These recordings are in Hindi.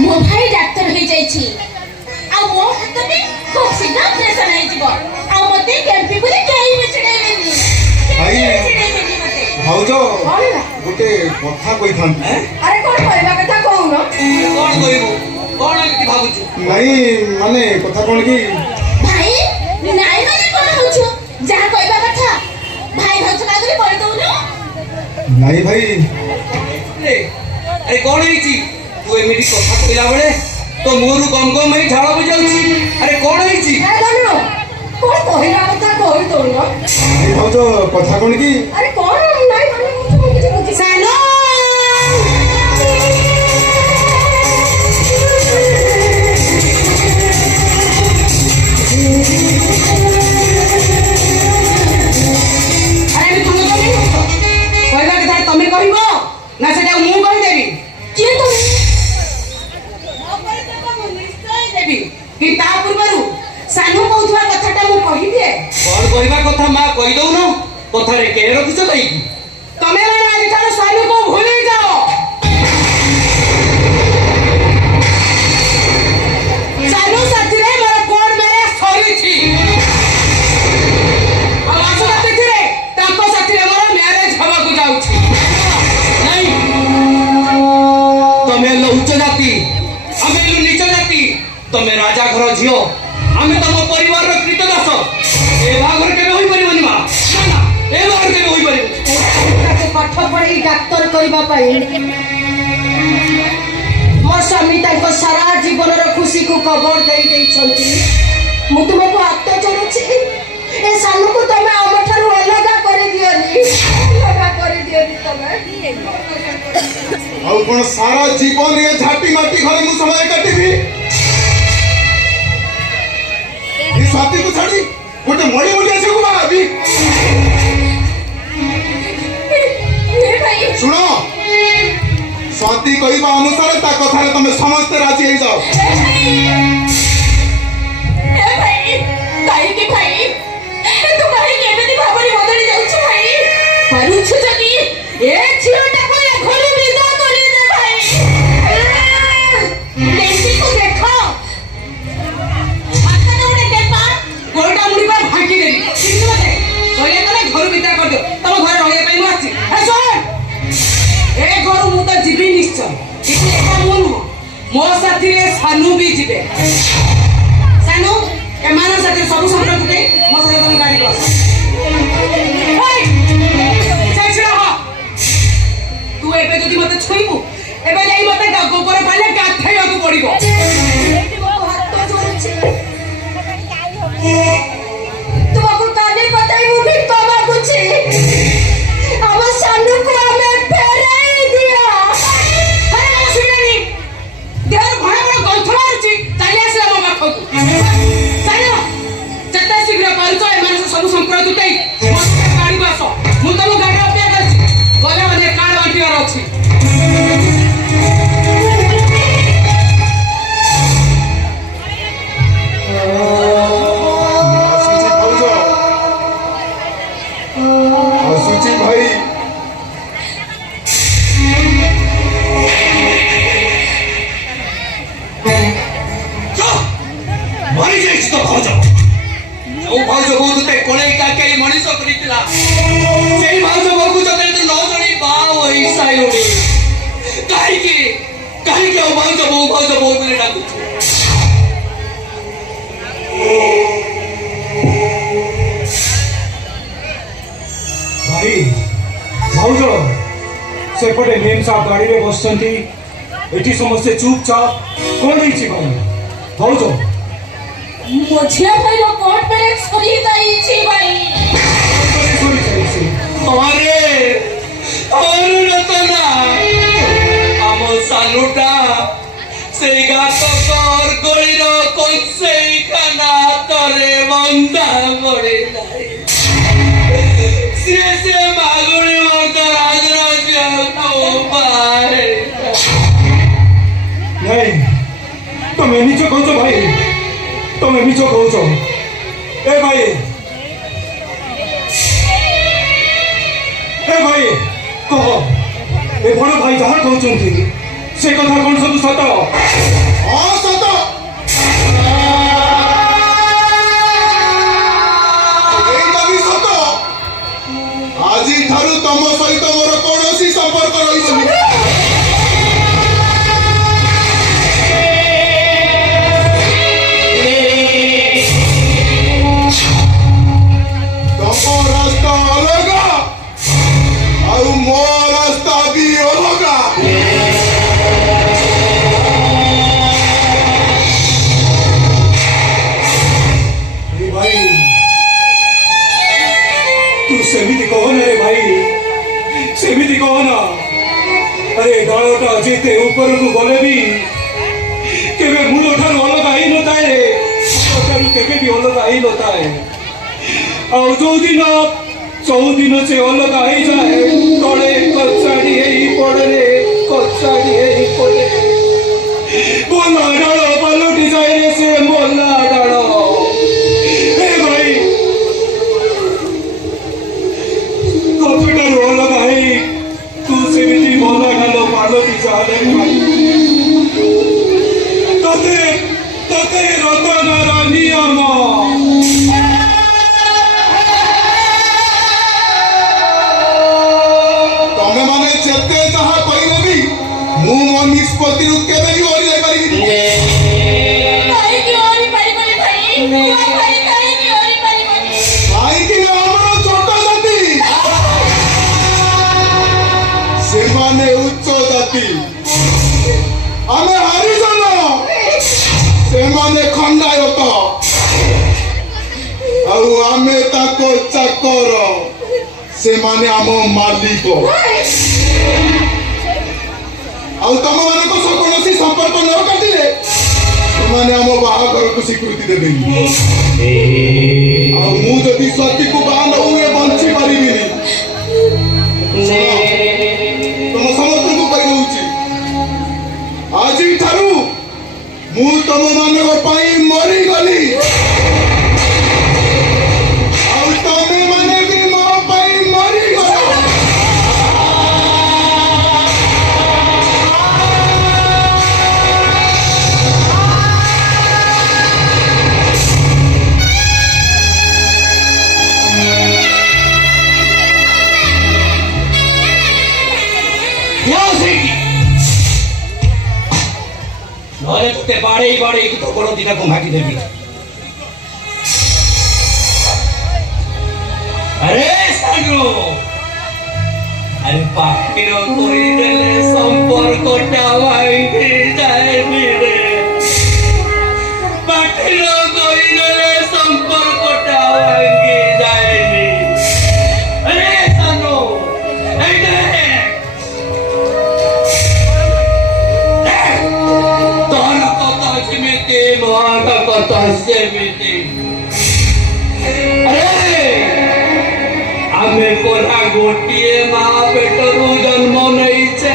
मो भाई डाक्टर हो जाइछि आ मो हाथ में खूब सीधा ऑपरेशन है जीव आ मते कैंपी बोले केही बिछड़ेबेनी भाई बिछड़ेबेनी मते भाउजो गोटे कथा कहि थान अरे कोन कहबा कथा कहू न कोन कहबो कोन एति भाबुछु नहीं माने कथा कोन की भाई नाई माने कोन होछु जा कहबा कथा भाई भौज कागरे पड़ दउ न नहीं भाई अरे कोन हेछि तू एमिति कथा कहला बेले तो मोरु गम गम हे झाड़ हो जाउछि अरे कोन हेछि ए गनु कोन कहबा कथा कहू तो न नहीं भाउजो कथा कोन की अरे कोन नाई माने होछु किछि बुझि सानो ना सेटा मु कहि देबी के तो मो पर तो मु निश्चय देबी कि ता पूर्वरु सानो कहउथवा कथाटा मु कहि दे कोन कहबा कथा मा कहि दउ न कथा रे के रखिछ कहि तमे माने आज ठारो सानु को भूली जाओ सानु साथी रे मोर कोन मेरे सरी छी आ आसो साथी रे ताको साथी रे मोर मैरिज हवा को जाउ छी तमे लो उच्च जाति आमे लो नीच जाति तमे राजा घर झियो आमे तम परिवार रो कृतदास ए बागर के होई परिबनी मा ना ना ए बागर के होई परिबनी ताके पाठ पढ़ी डाक्टर करबा पाई मोर स्वामी ताको सारा जीवन रो खुशी को कबर दे देई छंती मु तुमको आत्ता चलुछि ए सानु को तमे हमठारु अलगा कर दियोनी तमे ଆଉ कोन सारा जीवन रे झाटी माटी घरे मु समय काटिबी ई साथी को छाड़ी गोटे मड़ी मड़ी आसे को बाबी ए भाई सुनो साथी कहबा अनुसार ता कथा रे तमे समस्त राजी हे जाओ ए भाई काई भाई तू काई केबेदी भाबरी बदली जाउछ भाई पारुछ जनी ए छियोटा को घर विदा करी दे भाई लेंटी को देखो हाथ ने उड़े देपा गोलटा मुड़ी पर भागी देली किनु मते कहले तने घर विदा कर दो तम घर रहया पई मु आसी ए सुन ए घर मु तो जीवी निश्चय किछि एका मु मो साथी रे सानु भी जिबे सानु ए मानव साथी सब संपर्क दे मो साथी तने गाड़ी बस तू एबे जदी मते छुईबू एबे जाई मते गोबर पाले गाथैया को पड़िबो एटी मो हाथ तो जोड़छि तू बाबू काले बताई मु भी तोबा कुछि हम सानु को हमें फेराई दिया अरे सुननी देर भरा भरा गंथला रछि चाली आसला मो पाखो सानो जता शीघ्र पारुछ ए माने सब संपर्क उठाई मते गाड़ी बासो मु तम गाड़ी अपेक्षा करछि गले माने कार बांटिवार अछि आसुची भाई मरी जाइछि तो भाउज जो भाउज बहुत ते कोले का के मनीष करितला सेई भाउज बाबू जते तो न जणी बा होई साइलोडी काहे के ओ भाउज बहुत ने डाकु भाई भाउज सेपटे मेम साहब गाड़ी में बसचंती एठी समस्ते चुपचाप कोन हिची भाई भाउज मुझे भाई रो कोर्ट में एक सही गई छी भाई अरे रतना आम सालुटा सेई गात कर गळीरो कोइसेई खाना तरे बंदा गळे नाही से मागुणी मत राजराज को पाए नहीं तमे मिछ कहछो भाई तमे मिछ कहछो ए भाई कह ए बड़ भाई जहाँ कहते ସେ କଥା କଣ ସବୁ ସତ? ହଁ ସତ। ଏଇଟା ବି ସତ। ଆଜିଠାରୁ ତମ ସହିତ ମୋର କୌଣସି ସମ୍ପର୍କ ରହିବନି। ତମ ରାସ୍ତା ଅଲଗା ଆଉ ମୋ ରାସ୍ତା ବି ଅଲଗା। ए भाई तू सेमिति कहना रे भाई, सेमिति कहना। अरे दलटा जेते ऊपर को गले भी केबे मूल ठारू अलग आई नताए, ठारू केबे भी अलग आई नताए। ଆଉ ଚଉଦିନ ସେ ଅଲଗା ହେଇଯାଏ, ତଳେ କଚାଡ଼ି ହେଇ ପଡ଼େ, କଚାଡ଼ି ହେଇ ପଡ଼େ। ମଲା ଡାଳ ପାଲଟି ଯାଏ ରେ ସେ ମଲା ଡାଳ। ଏ ଭାଇ କପିଟାରୁ ଅଲଗା ହେଇ ତୁ ସେମିତି ମଲା ଡାଳ ପାଲଟି ଯାଏ ଭାଇ। ତତେ ରତନର ନିୟମ। ତମେ ମାନେ ଯେତେ ଯାହା କହିଲେ ବି ମୁଁ ମୋ ନିଷ୍ପତ୍ତିରୁ କେବେ ବି ଓହରି ଯାଇପାରିବିନି। କାହିଁକି ଓହରିପାରିବନି ଭାଇ? ଭାଇ କାହିଁକି ଓହରିପାରିବନି? କାହିଁକି ନା ଆମର ଛୋଟ ଜାତି, ସେମାନେ ଉଚ୍ଚ ଜାତି, ଆମେ ହରିଜନ, ସେମାନେ ଖଣ୍ଡାୟତ, ଆଉ ଆମେ ତାଙ୍କ ଚାକର, ସେମାନେ ଆମ ମାଲିକ। ଆଉ ତମମାନଙ୍କ ସହ କୌଣସି ସମ୍ପର୍କ ନ କାଟିଲେ ସେମାନେ ଆମ ବାହାଘରକୁ ସ୍ୱୀକୃତି ଦେବେନି। ଆଉ ମୁଁ ଯଦି ସତୀକୁ ବାହା ନ ହୁଏ ବଞ୍ଚି ପାରିବିନି। ତମ ସମସ୍ତଙ୍କୁ କହିଦେଉଛି, ଆଜିଠାରୁ ମୁଁ ତମମାନଙ୍କ ପାଇଁ ମରିଗଲି, ଆଉ ତମେ ମାନେ ବି ମୋ ପାଇଁ ମରିଗଲ। ନହେଲେ ତତେ ବାଡ଼େଇ ତ ଗୋଡ଼ ଦିଟାକୁ ଭାଙ୍ଗି ଦେବି। ଆରେ ସାଙ୍ଗ, ଆରେ ପାଖିର କହିଦେଲେ ସମ୍ପର୍କଟା ଭାଙ୍ଗି ଯାଏନି ରେ। ପାଖିର କହିଦେଲେ ସମ୍ପର୍କଟା ଭାଙ୍ଗି ଯାଏନି। ଆରେ ସାଙ୍ଗ, ଏଇଟା ତୋର କଥା ଯେମିତି ମୋର କଥା ସେମିତି। ଆରେ ଆମେ ପରା ଗୋଟିଏ ମା ପେଟରୁ ଜନ୍ମ ନେଇଛେ।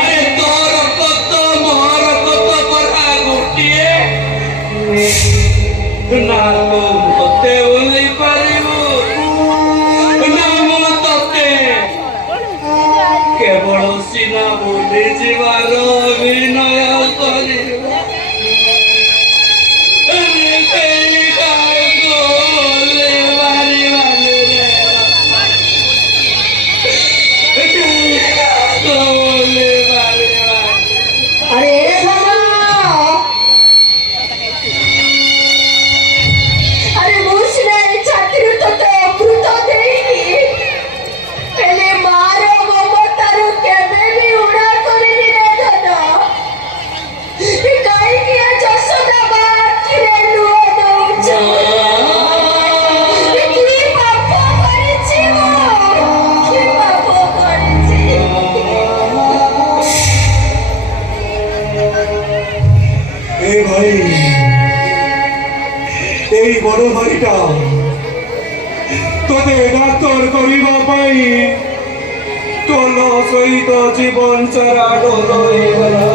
ଆରେ ତୋର କତ ମୋର କତ ପରା ଗୋଟିଏ। ନା ତୁ ମତେ ଭୁଲି ପାରିବୁ, ନା ମୁଁ ତତେ କେବଳ ସିନା ଭୁଲି ଯିବାର ଅଭିନୟ କରିବୁ। अरे बाबा, अरे मुझे छाती तो अमृत देनी पहले मारो ममतारू केबे भी उड़ा करिनी रे दादा। काई किया जसोदा बात रे लुओ दउछ। की पाप करिछि मो, की पाप करिछि। ए भाई, এই বড় ভাইটা তোতে ডাক্তার করিবা পাই তোল সহিত জীবন চারা ডোলাইগলা।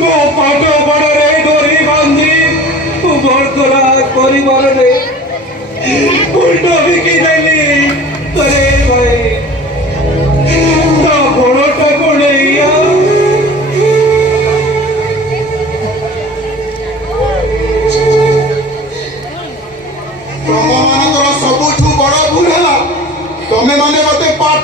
ମୋ ପାଟ ବଡ଼ରେ ଡୋରି ବାନ୍ଧି ବର୍ଦ୍ଧରା କରିବାରେ ମୁଣ୍ଡ ବିକି ଦେଲି। रे ଭାଇ ତମ ମାନଙ୍କର ସବୁଠୁ ବଡ ଭୁଲ ହେଲା ତମେ ମାନେ ମତେ ପାଠ